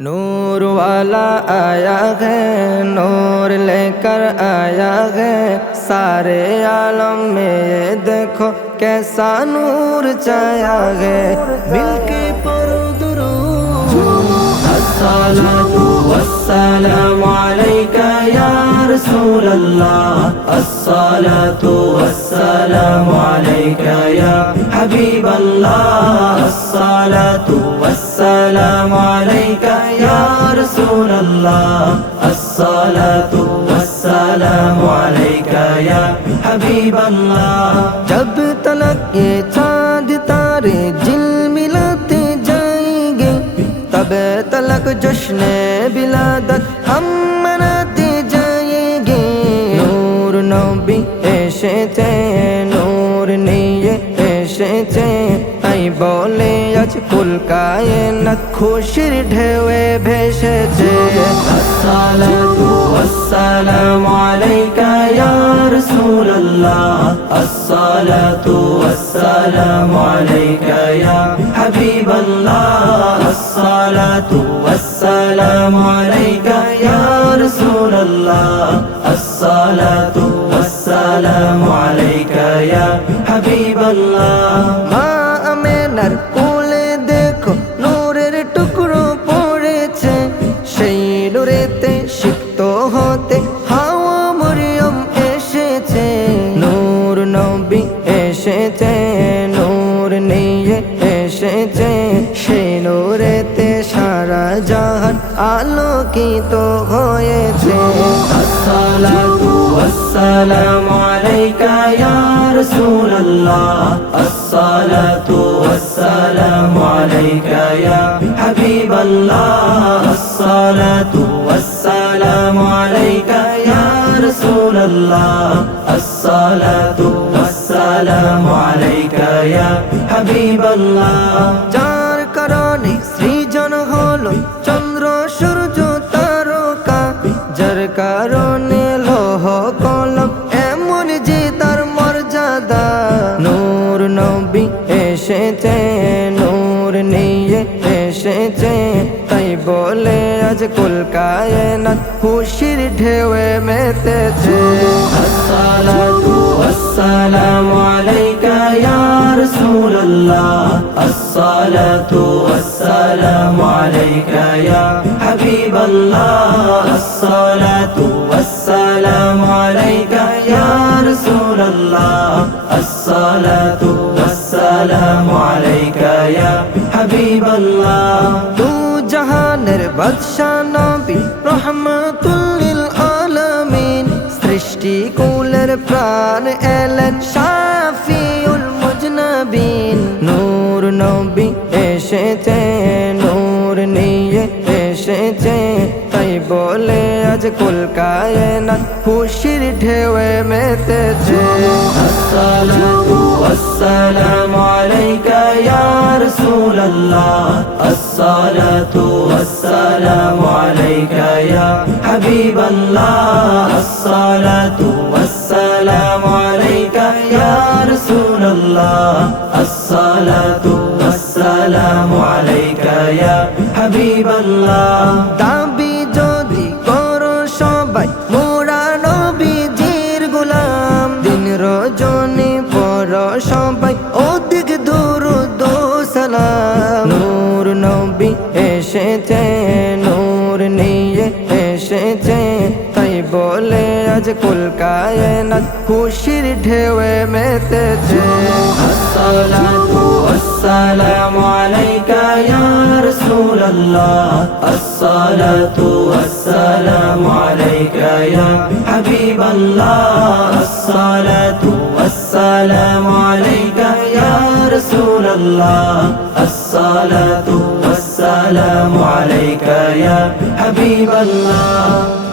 नूर वाला आया है, नूर लेकर आया है। सारे आलम में ये देखो कैसा नूर छाया है। मिलके पढ़ो दुरूद। अस्सलातु वस्सलामु अलैका या रसूल अल्लाह। अस्सलातु वस्सलामु अलैका या हबीब अल्लाह। अस्सलातु वस्सलामु अलैका या रसूल अल्लाह। अस्सलातु वस्सलामु अलैका या हबीब अल्लाह। जब तलक ये चाँद तारे झिलमिलाते जाएंगे, तब तलक जश्न बिलादत हम मनाते जाएंगे। नूर नबी एसेছে, नूर নিয়ে এসেছে, তাই বলে আজ কুল কায়নাত খুশির ঢেউয়ে ভেসেছে। আসসালাতু ওয়াসসালামু আলাইকা ইয়া রাসূলুল্লাহ। আসসালাতু ওয়াসসালামু আলাইকা ইয়া হাবিবাল্লাহ। আসসালাতু ওয়াসসালামু আলাইকা ইয়া রাসূলুল্লাহ। আসসালাতু ওয়াসসালামু আলাইকা ইয়া হাবিবাল্লাহ। মা আমেনার কোলে দেখো নূরের টুকরো পড়েছে, সেই নূরেতে সিক্ত হতে হাওয়া মরিয়ম এসেছে। নূর নবী এসেছে, নূর নিয়ে এসেছে, সেই নূরেতে সারা জাহান আলোকিত হয়েছে। আসসালাতু ওয়াসসালামু আলাইকা ইয়া রাসূলুল্লাহ। আসসালাতু ওয়াসসালামু আলাইকা ইয়া হাবিবাল্লাহ। আসসালাতু ওয়াসসালামু আলাইকা ইয়া রাসূলুল্লাহ। আসসালাতু ওয়াসসালামু আলাইকা ইয়া হাবিবাল্লাহ। যার কারণে সৃজন হলো চন্দ্র সূর্য তারকা, যার কারণে লৌহ কলম এমন যে তার মর্যাদা। নূর নবী এসেছে, নূর নিয়ে এসেছে, তাই বলে আজ কুল কায়নাত খুশির ঢেউয়ে মেতেছে। আসসালাতু ওয়াসসালামু আলাইকা ইয়া রাসূলুল্লাহ। আসসালাতু ওয়াসসালামু আলাইকা ইয়া হাবিবাল্লাহ। আসসালাতু ওয়াসসালামু আলাইকা ইয়া রাসূলুল্লাহ। আসসালাতু ওয়াসসালামু আলাইকা ইয়া হাবিবাল্লাহ। তু জাহানের বাদশা নবী রহমাতুল লিল আলামিন, সৃষ্টি কুলের প্রাণ এলেন শাফিউল মুজনাবিন। নূর নবী এসেছে, নূর নিয়ে এসেছে, তাই বলে আজ কুল কায়নাত খুশির ঢেউয়ে মেতেছে। আসসালাতু ওয়াসসালামু আলাইকা ইয়া রাসূলুল্লাহ। আসসালাতু ওয়াসসালামু আলাইকা ইয়া হাবিবাল্লাহ। আসসালাতু ওয়াসসালামু আলাইকা ইয়া রাসূলুল্লাহ। আসসালাতু ওয়াসসালামু আলাইকা ইয়া হাবিবাল্লাহ। দাবি যদি করো সবাই মোরা নবীজির গোলাম, দিন রজনী পড়ো সবাই অধিক দুরূদ ও সালাম। নূর নবী এসেছে, নূর নিয়ে এসেছে, তাই বলে আজ কুল কায়নাত খুশির ঢেউয়ে মেতেছে। আসসালাতু ওয়াসসালামু আলাইকা ইয়া রাসূলুল্লাহ। আসসালাতু ওয়াসসালামু আলাইকা ইয়া হাবিবাল্লাহ। আসসালাতু ওয়াসসালামু আলাইকা ইয়া রাসূলুল্লাহ। আসসালাতু ওয়াসসালামু আলাইকা ইয়া হাবিবাল্লাহ।